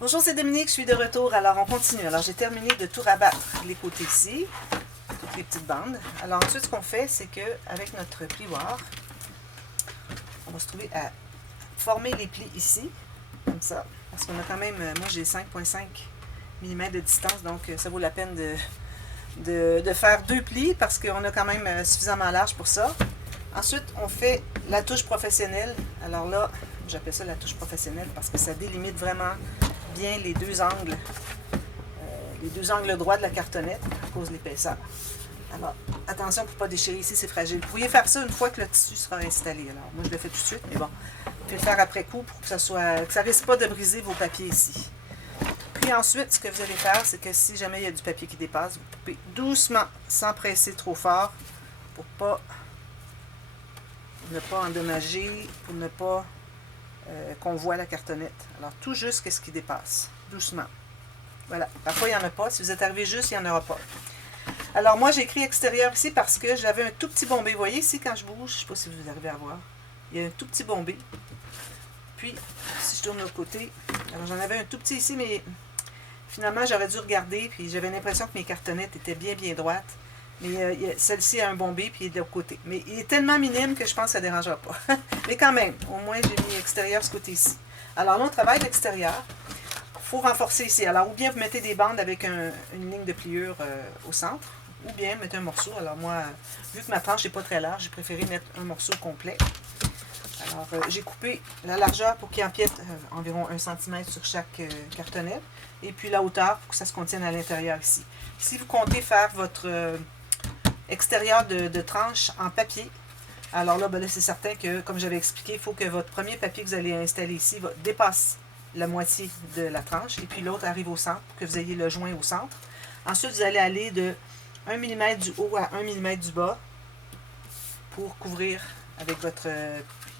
Bonjour, c'est Dominique, je suis de retour. Alors, on continue. Alors, j'ai terminé de tout rabattre les côtés ici, toutes les petites bandes. Alors, ensuite, ce qu'on fait, c'est qu'avec notre plioir, on va se trouver à former les plis ici, comme ça. Parce qu'on a quand même, moi j'ai 5,5 mm de distance, donc ça vaut la peine de faire deux plis parce qu'on a quand même suffisamment large pour ça. Ensuite, on fait la touche professionnelle. Alors là, j'appelle ça la touche professionnelle parce que ça délimite vraiment bien les deux angles droits de la cartonnette à cause de l'épaisseur. Alors, attention pour ne pas déchirer ici, c'est fragile. Vous pourriez faire ça une fois que le tissu sera installé. Alors, moi, je le fais tout de suite, mais bon, vous pouvez le faire après coup pour que ça ne risque pas de briser vos papiers ici. Puis ensuite, ce que vous allez faire, c'est que si jamais il y a du papier qui dépasse, vous coupez doucement, sans presser trop fort, pour ne pas endommager, pour ne pas qu'on voit la cartonnette. Alors, tout juste qu'est-ce qui dépasse, doucement. Voilà. Parfois, il n'y en a pas. Si vous êtes arrivé juste, il n'y en aura pas. Alors, moi, j'ai écrit extérieur ici parce que j'avais un tout petit bombé. Vous voyez ici, quand je bouge, je ne sais pas si vous arrivez à voir, il y a un tout petit bombé. Puis, si je tourne de l'autre côté, alors j'en avais un tout petit ici, mais finalement, j'aurais dû regarder, puis j'avais l'impression que mes cartonnettes étaient bien, bien droites. Mais celle-ci a un bombé, puis il est de l'autre côté. Mais il est tellement minime que je pense que ça ne dérangera pas. Mais quand même, au moins, j'ai mis extérieur ce côté-ci. Alors là, on travaille l'extérieur. Il faut renforcer ici. Alors, ou bien vous mettez des bandes avec une ligne de pliure au centre, ou bien mettez un morceau. Alors moi, vu que ma tranche n'est pas très large, j'ai préféré mettre un morceau complet. Alors, j'ai coupé la largeur pour qu'il empiète environ 1 cm sur chaque cartonnette. Et puis la hauteur pour que ça se contienne à l'intérieur ici. Si vous comptez faire votre extérieur de tranche en papier, alors là, ben là c'est certain que, comme j'avais expliqué, il faut que votre premier papier que vous allez installer ici dépasse la moitié de la tranche. Et puis l'autre arrive au centre pour que vous ayez le joint au centre. Ensuite, vous allez aller de 1 mm du haut à 1 mm du bas pour couvrir avec votre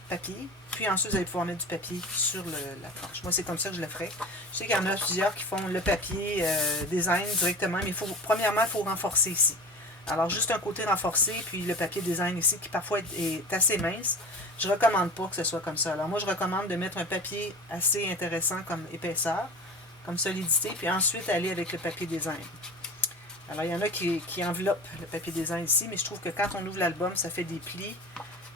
papier. Puis ensuite, vous allez pouvoir mettre du papier sur la tranche. Moi, c'est comme ça que je le ferai. Je sais qu'il y en a plusieurs qui font le papier design directement, mais premièrement, il faut renforcer ici. Alors, juste un côté renforcé, puis le papier design ici, qui parfois est assez mince. Je ne recommande pas que ce soit comme ça. Alors, moi, je recommande de mettre un papier assez intéressant comme épaisseur, comme solidité, puis ensuite aller avec le papier design. Alors, il y en a qui enveloppent le papier design ici, mais je trouve que quand on ouvre l'album, ça fait des plis,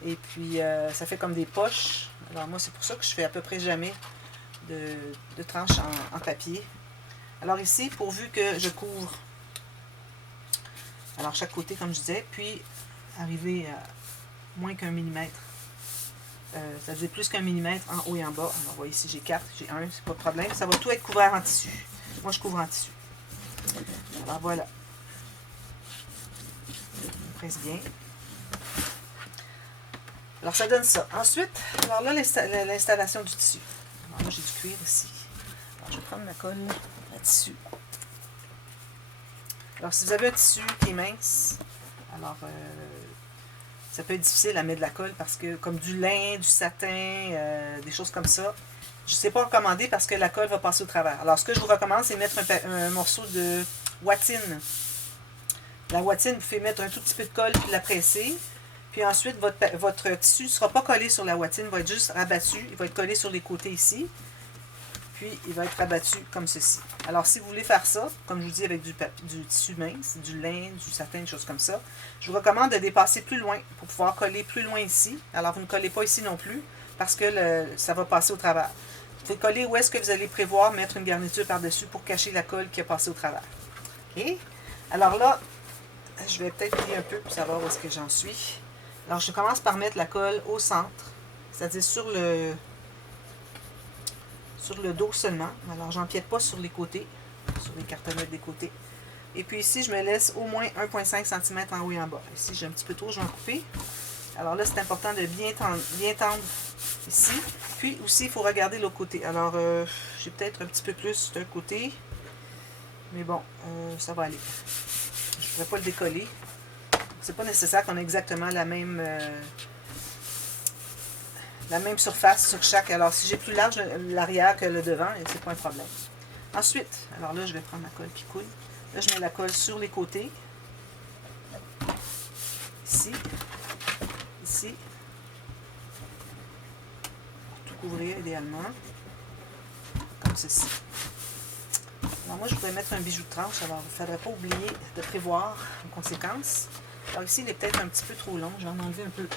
et puis ça fait comme des poches. Alors, moi, c'est pour ça que je fais à peu près jamais de tranches en papier. Alors ici, pourvu que je couvre, alors chaque côté, comme je disais, puis arriver à moins qu'un millimètre. Ça faisait plus qu'un millimètre en haut et en bas. Alors, vous voyez ici, j'ai 4, j'ai 1, c'est pas de problème. Ça va tout être couvert en tissu. Moi, je couvre en tissu. Alors, voilà. On presse bien. Alors, ça donne ça. Ensuite, alors là, l'installation du tissu. Alors, moi, j'ai du cuir ici. Alors, je vais prendre ma colle là-dessus. Alors, si vous avez un tissu qui est mince, alors ça peut être difficile à mettre de la colle parce que, comme du lin, du satin, des choses comme ça, je ne sais pas recommander parce que la colle va passer au travers. Alors, ce que je vous recommande, c'est mettre un morceau de watine. La watine, vous pouvez mettre un tout petit peu de colle puis la presser. Puis ensuite, votre tissu ne sera pas collé sur la watine, il va être juste rabattu. Il va être collé sur les côtés ici. Puis, il va être rabattu comme ceci. Alors, si vous voulez faire ça, comme je vous dis, avec du tissu mince, du lin, du satin, des choses comme ça, je vous recommande de dépasser plus loin pour pouvoir coller plus loin ici. Alors, vous ne collez pas ici non plus parce que ça va passer au travers. Vous pouvez coller où est-ce que vous allez prévoir mettre une garniture par-dessus pour cacher la colle qui a passé au travers. OK? Alors là, je vais peut-être plier un peu pour savoir où est-ce que j'en suis. Alors, je commence par mettre la colle au centre, c'est-à-dire sur le dos seulement. Alors, j'empiète pas sur les côtés, sur les cartonnettes des côtés. Et puis ici, je me laisse au moins 1,5 cm en haut et en bas. Ici, j'ai un petit peu trop, je vais en couper. Alors là, c'est important de bien tendre ici. Puis aussi, il faut regarder l'autre côté. Alors, j'ai peut-être un petit peu plus d'un côté. Mais bon, ça va aller. Je ne pourrais pas le décoller. C'est pas nécessaire qu'on ait exactement la même surface sur chaque. Alors, si j'ai plus large l'arrière que le devant, c'est pas un problème. Ensuite, alors là, je vais prendre ma colle qui coule. Là, je mets la colle sur les côtés. Ici. Ici. Pour tout couvrir idéalement. comme ceci. Alors moi, je voudrais mettre un bijou de tranche, alors il ne faudrait pas oublier de prévoir en conséquence. Alors ici, il est peut-être un petit peu trop long, je vais en enlever un peu.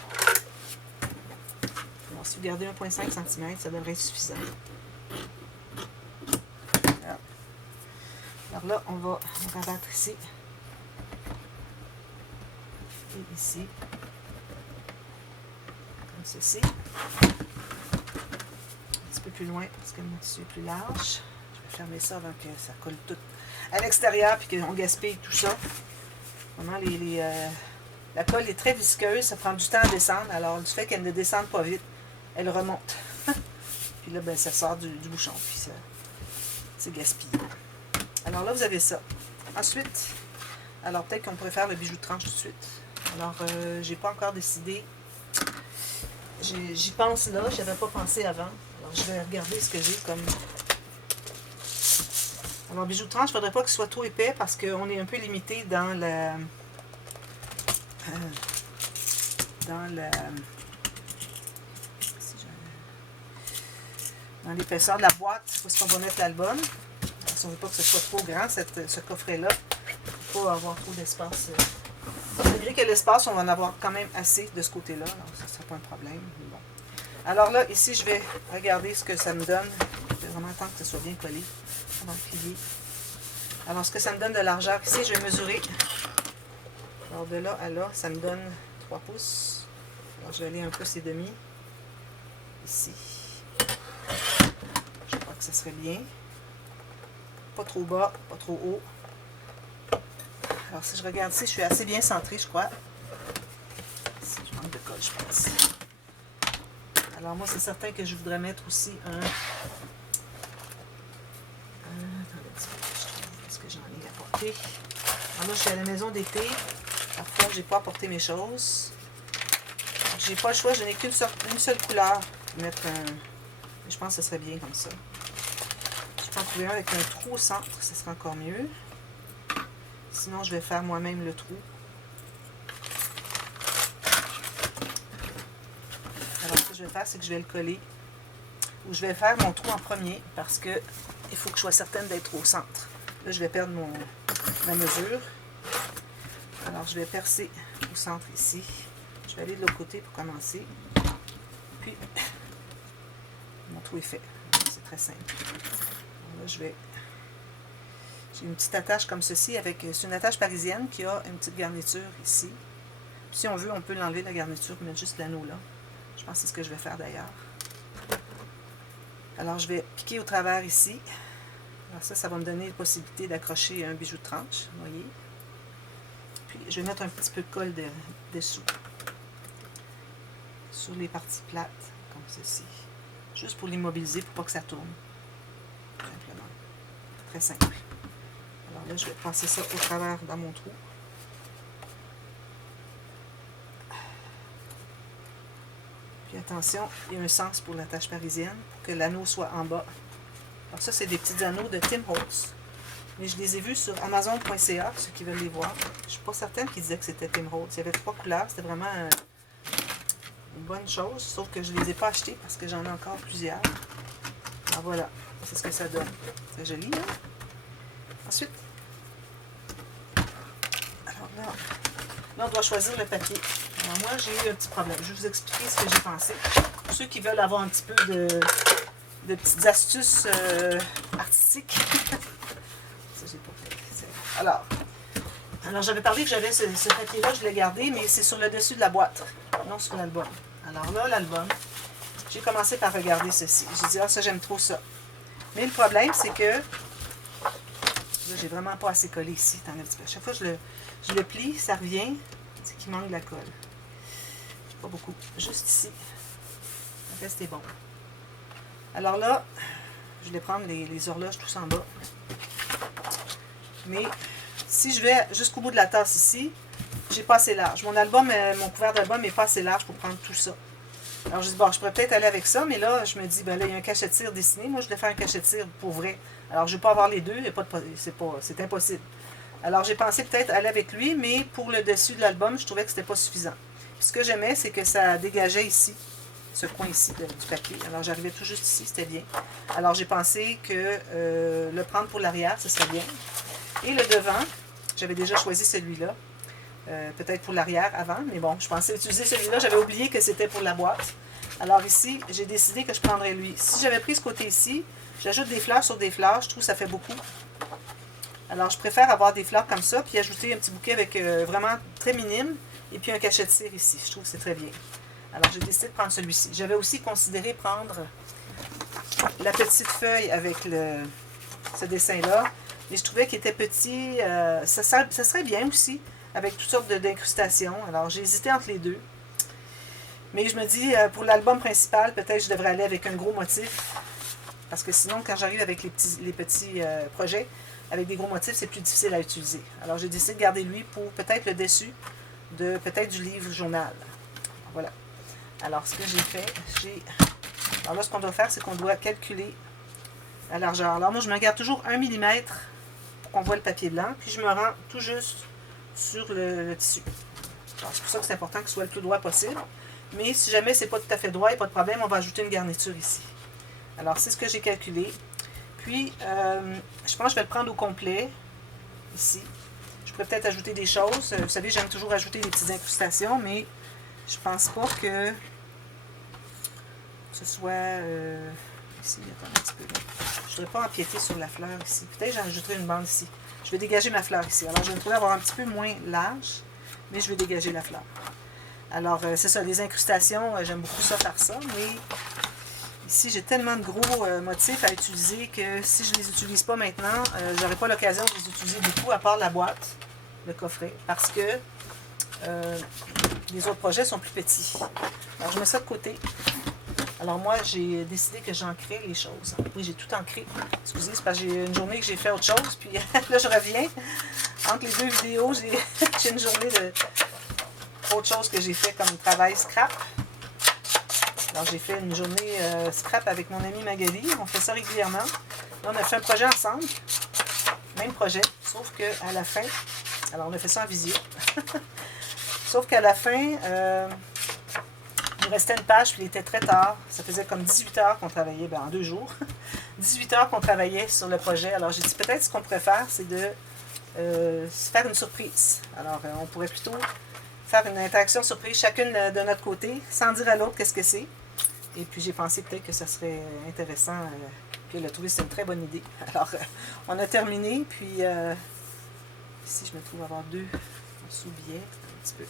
Alors si vous gardez 1,5 cm, ça devrait être suffisant. Voilà. Alors là, on va rabattre ici. Et ici. Comme ceci. Un petit peu plus loin, parce que mon tissu est plus large. Je vais fermer ça avant que ça colle tout à l'extérieur et qu'on gaspille tout ça. Vraiment, la colle est très visqueuse, ça prend du temps à descendre. Alors, du fait qu'elle ne descende pas vite, elle remonte. Puis là, ben, ça sort du bouchon, puis c'est gaspillé. Alors là, vous avez ça. Ensuite, alors peut-être qu'on pourrait faire le bijou de tranche tout de suite. Alors, j'ai pas encore décidé. J'y pense là, je n'avais pas pensé avant. Alors, je vais regarder ce que j'ai comme... Alors, bijou de tranche, il ne faudrait pas qu'il soit trop épais parce qu'on est un peu limité dans dans l'épaisseur de la boîte, où est-ce qu'on va mettre l'album. Si on ne veut pas que ce soit trop grand, ce coffret-là, il ne faut pas avoir trop d'espace. Malgré que l'espace, on va en avoir quand même assez de ce côté-là, donc ça ne sera pas un problème. Bon. Alors là, ici, je vais regarder ce que ça me donne. Je vais vraiment attendre que ce soit bien collé avant de plier. Alors, ce que ça me donne de largeur ici, je vais mesurer. Alors, de là à là, ça me donne 3 pouces. Alors, je vais aller un peu ces demi. Ici. Je crois que ce serait bien. Pas trop bas, pas trop haut. Alors, si je regarde ici, je suis assez bien centrée, je crois. Ici, je manque de colle, je pense. Alors, moi, c'est certain que je voudrais mettre aussi un... Est-ce que j'en ai apporté? Alors là, je suis à la maison d'été. Parfois, je n'ai pas apporté mes choses. J'ai pas le choix, je n'ai qu'une seule couleur. Mettre un... Je pense que ce serait bien comme ça. Je peux en trouver un avec un trou au centre, ce serait encore mieux. Sinon, je vais faire moi-même le trou. Alors, ce que je vais faire, c'est que je vais le coller. Ou je vais faire mon trou en premier parce que il faut que je sois certaine d'être au centre. Là, je vais perdre ma mesure. Alors, je vais percer au centre ici. Je vais aller de l'autre côté pour commencer. Puis, mon trou est fait. C'est très simple. Alors là, j'ai une petite attache comme ceci. C'est une attache parisienne qui a une petite garniture ici. Puis, si on veut, on peut l'enlever la garniture et mettre juste l'anneau là. Je pense que c'est ce que je vais faire d'ailleurs. Alors, je vais piquer au travers ici. Alors ça va me donner la possibilité d'accrocher un bijou de tranche, vous voyez. Puis, je vais mettre un petit peu de colle dessous. Sur les parties plates, comme ceci. Juste pour l'immobiliser, pour pas que ça tourne. Simplement. Très simple. Alors là, je vais passer ça au travers dans mon trou. Puis attention, il y a un sens pour la tache parisienne, pour que l'anneau soit en bas. Alors ça, c'est des petits anneaux de Tim Holtz. Mais je les ai vus sur Amazon.ca, ceux qui veulent les voir. Je ne suis pas certaine qu'ils disaient que c'était Tim Holtz. Il y avait 3 couleurs, c'était vraiment une bonne chose, sauf que je ne les ai pas achetés parce que j'en ai encore plusieurs. Alors voilà, c'est ce que ça donne. C'est joli, hein? Ensuite, alors là, on doit choisir le papier. Alors moi, j'ai eu un petit problème. Je vais vous expliquer ce que j'ai pensé. Pour ceux qui veulent avoir un petit peu de petites astuces artistiques. Ça, j'ai pas fait. Alors j'avais parlé que j'avais ce papier-là, je l'ai gardé, mais c'est sur le dessus de la boîte, non sur l'album. Alors là, l'album, j'ai commencé par regarder ceci. J'ai dit, ah, ça, j'aime trop ça. Mais le problème, c'est que là, j'ai vraiment pas assez collé ici. Un petit peu. À chaque fois que je le plie, ça revient. C'est qu'il manque de la colle. Pas beaucoup. Juste ici. Le reste est bon. Alors là, je vais prendre les horloges tous en bas. Mais si je vais jusqu'au bout de la tasse ici, j'ai pas assez large. Mon couvert d'album n'est pas assez large pour prendre tout ça. Alors je dis, bon, je pourrais peut-être aller avec ça, mais là, je me dis, ben là, il y a un cachet-tire dessiné. Moi, je voulais faire un cachet-tire pour vrai. Alors, je ne vais pas avoir les deux, c'est impossible. Alors, j'ai pensé peut-être aller avec lui, mais pour le dessus de l'album, je trouvais que c'était pas suffisant. Puis, ce que j'aimais, c'est que ça dégageait ici. ce coin ici du papier. Alors, j'arrivais tout juste ici, c'était bien. Alors, j'ai pensé que le prendre pour l'arrière, ce serait bien. Et le devant, j'avais déjà choisi celui-là. Peut-être pour l'arrière avant, mais bon, je pensais utiliser celui-là. J'avais oublié que c'était pour la boîte. Alors ici, j'ai décidé que je prendrais lui. Si j'avais pris ce côté ici, j'ajoute des fleurs sur des fleurs. Je trouve que ça fait beaucoup. Alors, je préfère avoir des fleurs comme ça, puis ajouter un petit bouquet avec vraiment très minime, et puis un cachet de cire ici. Je trouve que c'est très bien. Alors, j'ai décidé de prendre celui-ci. J'avais aussi considéré prendre la petite feuille avec ce dessin-là, mais je trouvais qu'il était petit. Ça serait bien aussi, avec toutes sortes d'incrustations. Alors, j'ai hésité entre les deux. Mais je me dis, pour l'album principal, peut-être je devrais aller avec un gros motif. Parce que sinon, quand j'arrive avec les petits projets, avec des gros motifs, c'est plus difficile à utiliser. Alors, j'ai décidé de garder lui pour peut-être le dessus de peut-être du livre journal. Voilà. Alors, ce que j'ai fait, alors là, ce qu'on doit faire, c'est qu'on doit calculer la largeur. Alors, moi, je me garde toujours 1 mm pour qu'on voit le papier blanc, puis je me rends tout juste sur le tissu. C'est pour ça que c'est important qu'il soit le plus droit possible. Mais si jamais c'est pas tout à fait droit, il n'y a pas de problème, on va ajouter une garniture ici. Alors, c'est ce que j'ai calculé. Puis, je pense que je vais le prendre au complet, ici. Je pourrais peut-être ajouter des choses. Vous savez, j'aime toujours ajouter des petites incrustations, mais je pense pas que ce soit... ici, attends un petit peu. Je ne voudrais pas empiéter sur la fleur ici. Peut-être j'en ajouterai une bande ici. Je vais dégager ma fleur ici. Alors, je vais me trouver avoir un petit peu moins large, mais je vais dégager la fleur. Alors, c'est ça, les incrustations, j'aime beaucoup ça faire ça, mais ici, j'ai tellement de gros motifs à utiliser que si je ne les utilise pas maintenant, je n'aurai pas l'occasion de les utiliser beaucoup, à part la boîte, le coffret, parce que les autres projets sont plus petits. Alors, je mets ça de côté. Alors, moi, j'ai décidé que j'ancrais les choses. Oui, j'ai tout ancré. Excusez, c'est parce que j'ai une journée que j'ai fait autre chose, puis là, je reviens. Entre les deux vidéos, j'ai une journée de autre chose que j'ai fait comme travail scrap. Alors, j'ai fait une journée scrap avec mon amie Magali. On fait ça régulièrement. Là, on a fait un projet ensemble. Même projet, sauf qu'à la fin... Alors, on a fait ça en visio. Sauf qu'à la fin, il nous restait une page, puis il était très tard. Ça faisait comme 18 heures qu'on travaillait, en 2 jours. 18 heures qu'on travaillait sur le projet. Alors, j'ai dit, peut-être ce qu'on pourrait faire, c'est de se faire une surprise. Alors, on pourrait plutôt faire une interaction surprise chacune de notre côté, sans dire à l'autre qu'est-ce que c'est. Et puis j'ai pensé peut-être que ça serait intéressant. Puis elle a trouvé que c'était une très bonne idée. Alors, on a terminé. Puis ici, je me trouve avoir 2 sous-billets. Un petit peu.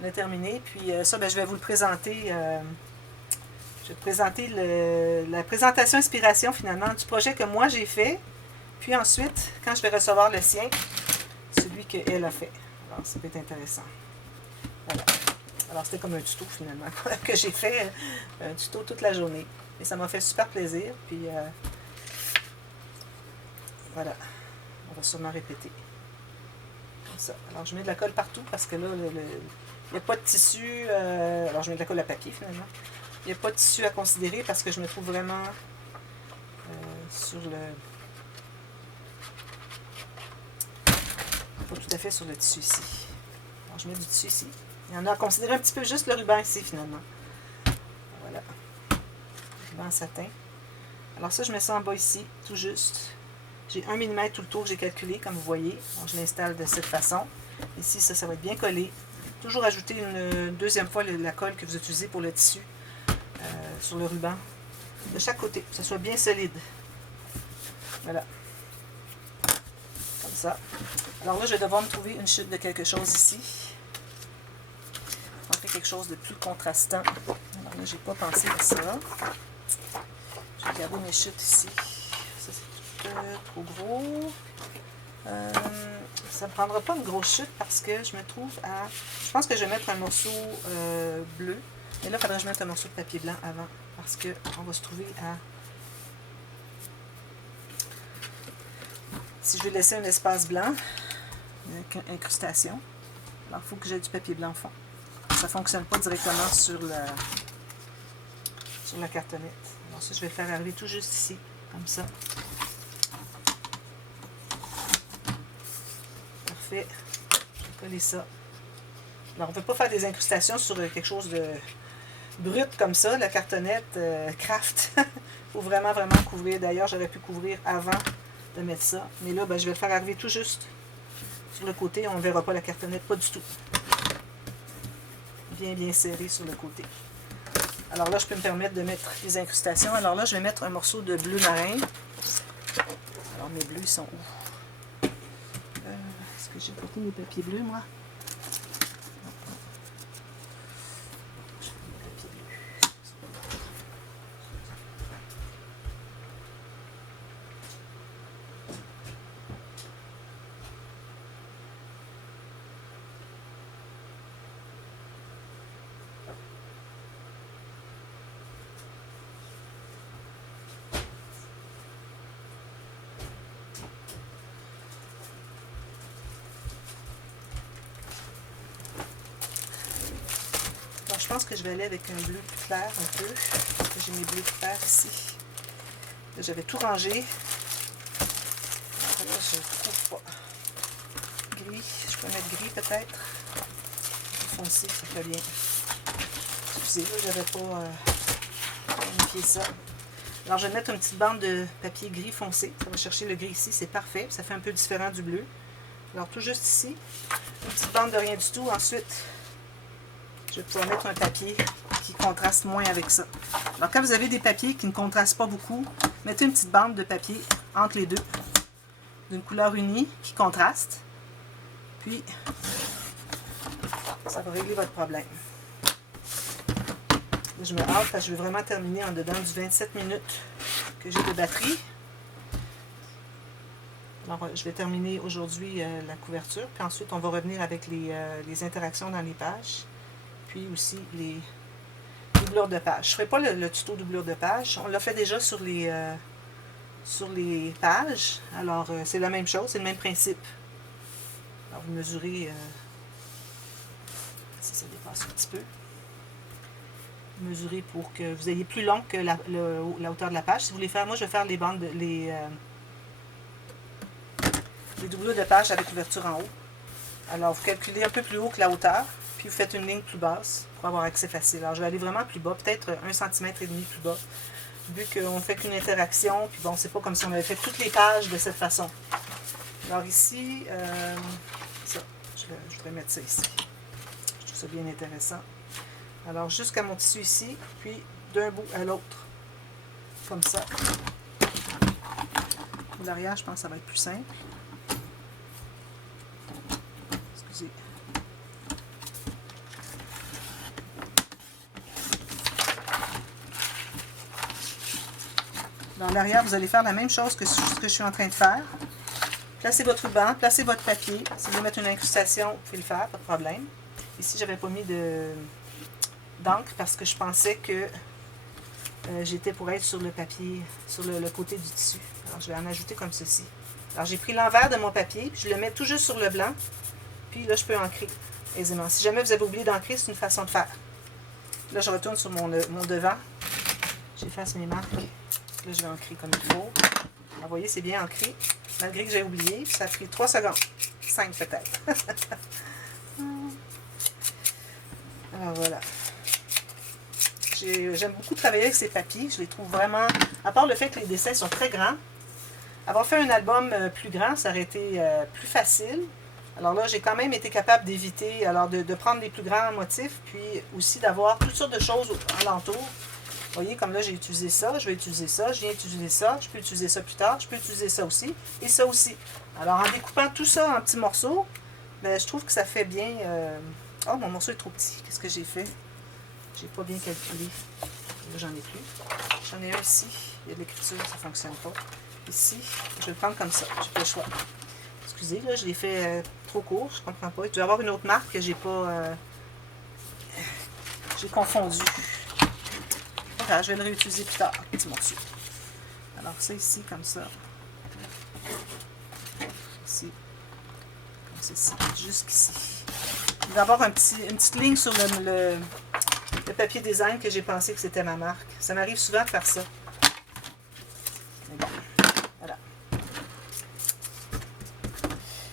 On a terminé. Puis ça, je vais vous le présenter. Je vais vous présenter la présentation inspiration finalement du projet que moi j'ai fait. Puis ensuite, quand je vais recevoir le sien, celui qu'elle a fait. Alors, ça peut être intéressant. Voilà. Alors, c'était comme un tuto, finalement, que j'ai fait, un tuto toute la journée. Et ça m'a fait super plaisir. Puis, voilà. On va sûrement répéter. Comme ça. Alors, je mets de la colle partout parce que là, il n'y a pas de tissu. Alors, je mets de la colle à papier, finalement. Il n'y a pas de tissu à considérer parce que je me trouve vraiment sur le... Pas tout à fait sur le tissu ici. Alors, je mets du tissu ici. Il y en a à considérer un petit peu juste le ruban ici, finalement. Voilà. Ruban en satin. Alors ça, je mets ça en bas ici, tout juste. J'ai 1 mm tout le tour que j'ai calculé, comme vous voyez. Alors, je l'installe de cette façon. Ici, ça va être bien collé. Toujours ajouter une deuxième fois la colle que vous utilisez pour le tissu sur le ruban. De chaque côté, que ce soit bien solide. Voilà. Comme ça. Alors là, je vais devoir me trouver une chute de quelque chose ici. On fait quelque chose de plus contrastant. Alors là, j'ai pas pensé à ça. Je vais garder mes chutes ici. Ça, c'est trop gros. Ça ne prendra pas une grosse chute parce que je me trouve à... Je pense que je vais mettre un morceau bleu. Mais là, il faudrait que je mette un morceau de papier blanc avant. Parce qu'on va se trouver à... Si je vais laisser un espace blanc, avec incrustation, alors il faut que j'ai du papier blanc au fond. Ça ne fonctionne pas directement sur la cartonnette. Alors ça, je vais le faire arriver tout juste ici, comme ça. Parfait. Je vais coller ça. Alors, on ne peut pas faire des incrustations sur quelque chose brute comme ça, la cartonnette craft. Il faut vraiment, vraiment couvrir. D'ailleurs, j'aurais pu couvrir avant de mettre ça. Mais là, ben, je vais le faire arriver tout juste sur le côté. On ne verra pas la cartonnette, pas du tout. Bien, bien serré sur le côté. Alors là, je peux me permettre de mettre les incrustations. Alors là, je vais mettre un morceau de bleu marin. Alors, mes bleus, ils sont où? Est-ce que j'ai porté mes papiers bleus, moi? Je pense que je vais aller avec un bleu plus clair un peu. J'ai mes bleus clairs ici. Là, j'avais tout rangé. Alors là, je ne trouve pas. Gris. Je peux mettre gris peut-être. Foncé, ça fait bien. Excusez, là, j'avais pas planifié ça. Alors, je vais mettre une petite bande de papier gris foncé. Ça va chercher le gris ici, c'est parfait. Ça fait un peu différent du bleu. Alors, tout juste ici. Une petite bande de rien du tout. Ensuite, je vais pouvoir mettre un papier qui contraste moins avec ça. Alors, quand vous avez des papiers qui ne contrastent pas beaucoup, mettez une petite bande de papier entre les deux, d'une couleur unie, qui contraste. Puis, ça va régler votre problème. Là, je me hâte parce que je veux vraiment terminer en dedans du 27 minutes que j'ai de batterie. Alors, je vais terminer aujourd'hui la couverture, puis ensuite, on va revenir avec les interactions dans les pages. Puis aussi les doublures de page. Je ne ferai pas le tuto doublure de page. On l'a fait déjà sur les pages. Alors, c'est la même chose, c'est le même principe. Alors, vous mesurez, si ça dépasse un petit peu, mesurez pour que vous ayez plus long que la hauteur de la page. Si vous voulez faire, moi je vais faire les bandes, les doublures de page avec l'ouverture en haut. Alors, vous calculez un peu plus haut que la hauteur. Puis vous faites une ligne plus basse pour avoir accès facile. Alors je vais aller vraiment plus bas, peut-être 1,5 cm plus bas, vu qu'on ne fait qu'une interaction, puis bon, c'est pas comme si on avait fait toutes les pages de cette façon. Alors ici, ça, je vais mettre ça ici. Je trouve ça bien intéressant. Alors jusqu'à mon tissu ici, puis d'un bout à l'autre, comme ça. Pour l'arrière, je pense que ça va être plus simple. Excusez. Dans l'arrière, vous allez faire la même chose que ce que je suis en train de faire. Placez votre ruban, placez votre papier. Si vous voulez mettre une incrustation, vous pouvez le faire, pas de problème. Ici, je n'avais pas mis d'encre parce que je pensais que j'étais pour être sur le papier, sur le côté du tissu. Alors, je vais en ajouter comme ceci. Alors, j'ai pris l'envers de mon papier, puis je le mets tout juste sur le blanc. Puis là, je peux ancrer aisément. Si jamais vous avez oublié d'ancrer, c'est une façon de faire. Là, je retourne sur mon devant. J'efface mes marques. Là, je vais ancrer comme il faut. Alors, vous voyez, c'est bien ancré, malgré que j'ai oublié. Puis ça a pris 3 secondes. 5 peut-être. Alors, voilà. J'aime beaucoup travailler avec ces papiers. Je les trouve vraiment... À part le fait que les dessins sont très grands, avoir fait un album plus grand, ça aurait été plus facile. Alors là, j'ai quand même été capable d'éviter, alors de prendre les plus grands motifs, puis aussi d'avoir toutes sortes de choses alentour. Vous voyez, comme là, j'ai utilisé ça, je vais utiliser ça, je viens utiliser ça, je peux utiliser ça plus tard, je peux utiliser ça aussi, et ça aussi. Alors, en découpant tout ça en petits morceaux, ben, je trouve que ça fait bien... Oh, mon morceau est trop petit. Qu'est-ce que j'ai fait? J'ai pas bien calculé. Là, j'en ai plus. J'en ai un ici. Il y a de l'écriture, ça ne fonctionne pas. Ici, je vais le prendre comme ça. J'ai pas le choix. Excusez, là, je l'ai fait trop court, je comprends pas. Il doit y avoir une autre marque que j'ai pas... j'ai confondu. Voilà, je vais le réutiliser plus tard, petit morceau. Alors ça ici, comme ça. Ici. Comme ceci. Jusqu'ici. Il va y avoir une petite ligne sur le papier design que j'ai pensé que c'était ma marque. Ça m'arrive souvent de faire ça. Mais bon, voilà.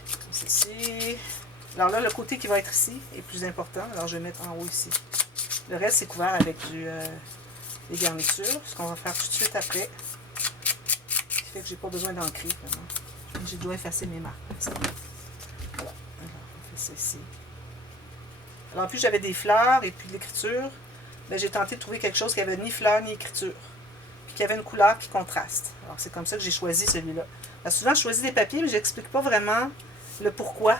Comme ceci. Alors là, le côté qui va être ici est plus important. Alors je vais mettre en haut ici. Le reste, c'est couvert avec des garnitures, ce qu'on va faire tout de suite après. Ce qui fait que j'ai pas besoin d'encrer, vraiment. Je dois effacer mes marques. Voilà. Alors, on fait ça ici. Alors, en plus, j'avais des fleurs et puis de l'écriture. Ben, j'ai tenté de trouver quelque chose qui avait ni fleurs ni écriture. Puis qui avait une couleur qui contraste. Alors, c'est comme ça que j'ai choisi celui-là. Souvent, je choisis des papiers, mais je n'explique pas vraiment le pourquoi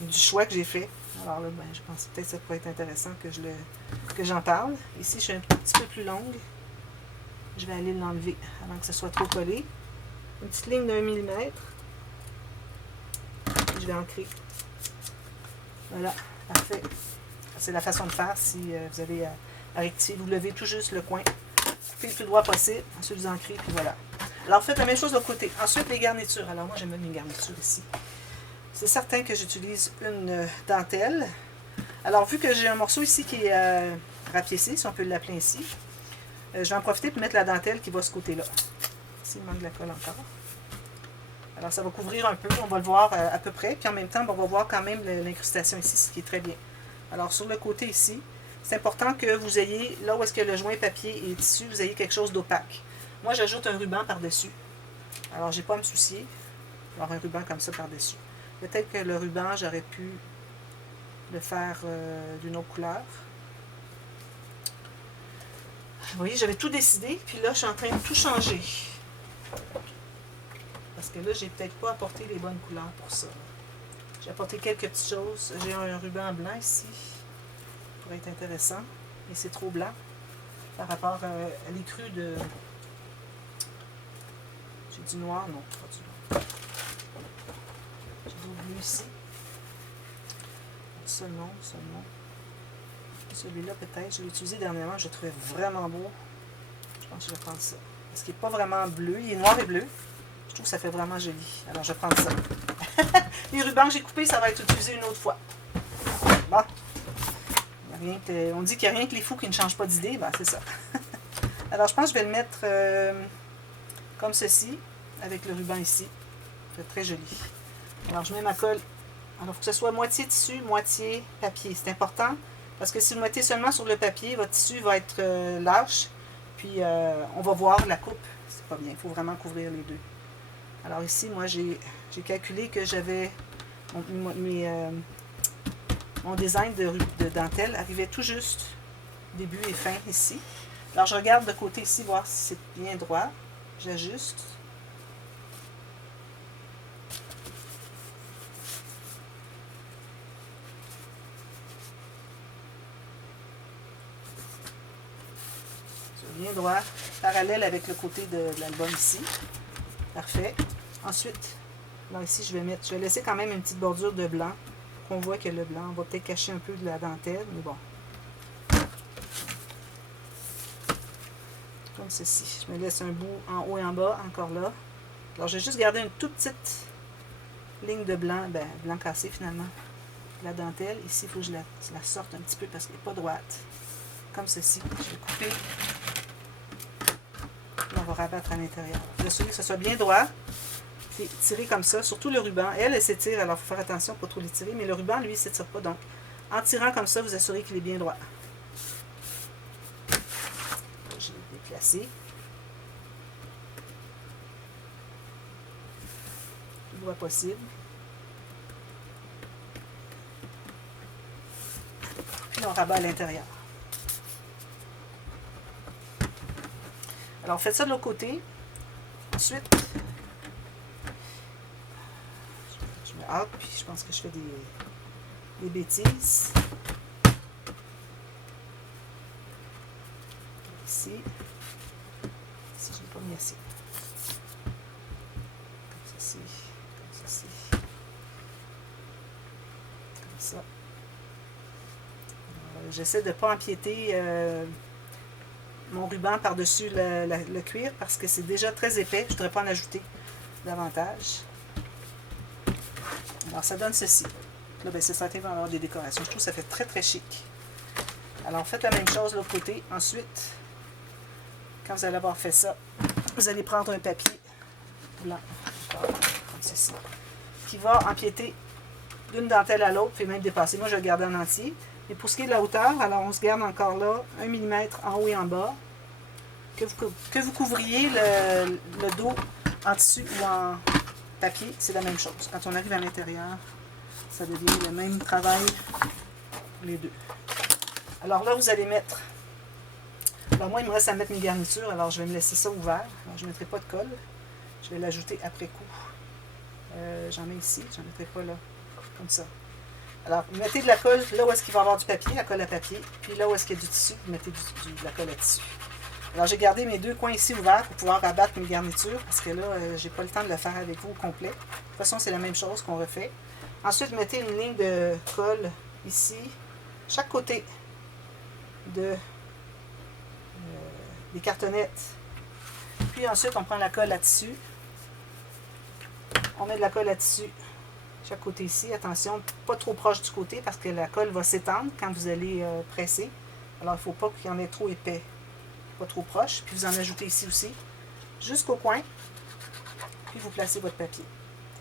du choix que j'ai fait. Alors là, ben, je pense peut-être que ça pourrait être intéressant que j'en parle. Ici, je suis un petit peu plus longue. Je vais aller l'enlever avant que ce soit trop collé. Une petite ligne d'1 millimètre. Je vais ancrer. Voilà, parfait. C'est la façon de faire si vous avez à rectifier. Vous levez tout juste le coin. Coupez le plus droit possible. Ensuite, vous ancrez, puis voilà. Alors, faites la même chose de l'autre côté. Ensuite, les garnitures. Alors, moi, j'ai mis mes garnitures ici. C'est certain que j'utilise une dentelle. Alors, vu que j'ai un morceau ici qui est rapiécé, si on peut l'appeler ainsi, je vais en profiter pour mettre la dentelle qui va de ce côté-là. Ici, il manque de la colle encore. Alors, ça va couvrir un peu, on va le voir à peu près. Puis en même temps, on va voir quand même l'incrustation ici, ce qui est très bien. Alors, sur le côté ici, c'est important que vous ayez, là où est-ce que le joint papier et tissu, vous ayez quelque chose d'opaque. Moi, j'ajoute un ruban par-dessus. Alors, j'ai pas à me soucier. Alors, un ruban comme ça par-dessus. Peut-être que le ruban, j'aurais pu le faire d'une autre couleur. Vous voyez, j'avais tout décidé, puis là, je suis en train de tout changer. Parce que là, j'ai peut-être pas apporté les bonnes couleurs pour ça. J'ai apporté quelques petites choses. J'ai un ruban blanc ici. Ça pourrait être intéressant. Mais c'est trop blanc par rapport à l'écru de... J'ai du noir, non, pas du noir. J'ai du bleu ici. Ça non, ça non. Celui-là peut-être, je l'ai utilisé dernièrement, je le trouvais vraiment beau. Je pense que je vais prendre ça. Parce qu'il n'est pas vraiment bleu, il est noir et bleu. Je trouve que ça fait vraiment joli. Alors je vais prendre ça. Les rubans que j'ai coupés, ça va être utilisé une autre fois. Bon. On dit qu'il n'y a rien que les fous qui ne changent pas d'idée, ben c'est ça. Alors je pense que je vais le mettre comme ceci, avec le ruban ici. C'est très joli. Alors je mets ma colle. Alors il faut que ce soit moitié tissu, moitié papier. C'est important. Parce que si vous mettez seulement sur le papier, votre tissu va être lâche. Puis on va voir la coupe. C'est pas bien. Il faut vraiment couvrir les deux. Alors ici, moi, j'ai calculé que j'avais... Mon design de dentelle arrivait tout juste début et fin ici. Alors je regarde de côté ici, voir si c'est bien droit. J'ajuste. Bien droit, parallèle avec le côté de l'album ici. Parfait. Ensuite, là ici, je vais laisser quand même une petite bordure de blanc, qu'on voit que le blanc va peut-être cacher un peu de la dentelle, mais bon. Comme ceci. Je me laisse un bout en haut et en bas, encore là. Alors, je vais juste garder une toute petite ligne de blanc, blanc cassé finalement. La dentelle, ici, il faut que je la sorte un petit peu parce qu'elle n'est pas droite. Comme ceci. Je vais couper. On va rabattre à l'intérieur. Je vais assurer que ce soit bien droit. Puis tirer comme ça. Surtout le ruban. Elle s'étire, alors il faut faire attention pour trop l'étirer. Mais le ruban, lui, il ne s'étire pas. Donc, en tirant comme ça, vous assurez qu'il est bien droit. Je l'ai déplacé. Le plus droit possible. Puis on rabat à l'intérieur. Alors, faites ça de l'autre côté. Ensuite, je me hâte, puis je pense que je fais des bêtises. Ici. Ici, je n'ai pas mis assez. Comme ceci. Comme ceci. Comme ça. J'essaie de ne pas empiéter mon ruban par-dessus le cuir parce que c'est déjà très épais. Je ne voudrais pas en ajouter davantage. Alors, ça donne ceci. Là, ben, c'est certain qu'il va y avoir des décorations. Je trouve que ça fait très, très chic. Alors, faites la même chose de l'autre côté. Ensuite, quand vous allez avoir fait ça, vous allez prendre un papier blanc, comme ceci, qui va empiéter d'une dentelle à l'autre, puis même dépasser. Moi, je vais le garder en entier. Et pour ce qui est de la hauteur, alors on se garde encore là 1 mm en haut et en bas. Que vous couvriez le dos en tissu ou en papier, c'est la même chose. Quand on arrive à l'intérieur, ça devient le même travail pour les deux. Alors là, vous allez mettre... Alors moi, il me reste à mettre mes garnitures, alors je vais me laisser ça ouvert. Alors je ne mettrai pas de colle. Je vais l'ajouter après coup. J'en ai ici, j'en mettrai pas là, comme ça. Alors, vous mettez de la colle là où est-ce qu'il va y avoir du papier, la colle à papier, puis là où est-ce qu'il y a du tissu, vous mettez de la colle à tissu. Alors, j'ai gardé mes deux coins ici ouverts pour pouvoir abattre mes garnitures, parce que là, j'ai pas le temps de le faire avec vous au complet. De toute façon, c'est la même chose qu'on refait. Ensuite, vous mettez une ligne de colle ici, chaque côté des cartonnettes. Puis ensuite, on prend la colle à tissu. On met de la colle à tissu chaque côté ici. Attention, pas trop proche du côté parce que la colle va s'étendre quand vous allez presser. Alors, il ne faut pas qu'il y en ait trop épais. Pas trop proche. Puis vous en ajoutez ici aussi, jusqu'au coin. Puis vous placez votre papier.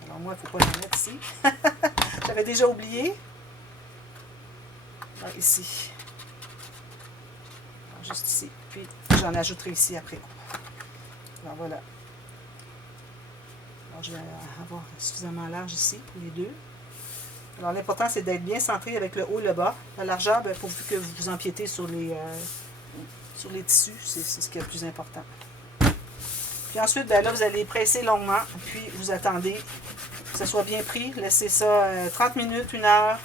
Alors moi, il ne faut pas en mettre ici. J'avais déjà oublié. Alors, ici. Alors, juste ici. Puis j'en ajouterai ici après coup. Alors voilà. Alors, je vais avoir suffisamment large ici pour les deux. Alors l'important c'est d'être bien centré avec le haut et le bas. La largeur, bien, pourvu que vous empiétez sur les tissus, c'est ce qui est le plus important. Puis ensuite, bien, là vous allez presser longuement, puis vous attendez que ça soit bien pris. Laissez ça 30 minutes, 1 heure,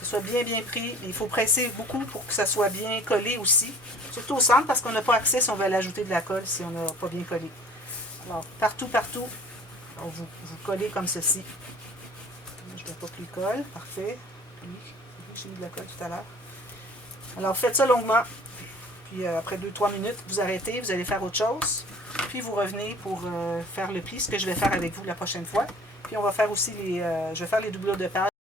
que ça soit bien pris. Il faut presser beaucoup pour que ça soit bien collé aussi. Surtout au centre parce qu'on n'a pas accès si on veut l'ajouter de la colle si on n'a pas bien collé. Alors partout. Alors, vous collez comme ceci. Je ne vais pas que il colle. Parfait. J'ai mis de la colle tout à l'heure. Alors, faites ça longuement. Puis, après 2-3 minutes, vous arrêtez. Vous allez faire autre chose. Puis, vous revenez pour faire le pli, ce que je vais faire avec vous la prochaine fois. Puis, on va faire aussi je vais faire les doublures de page.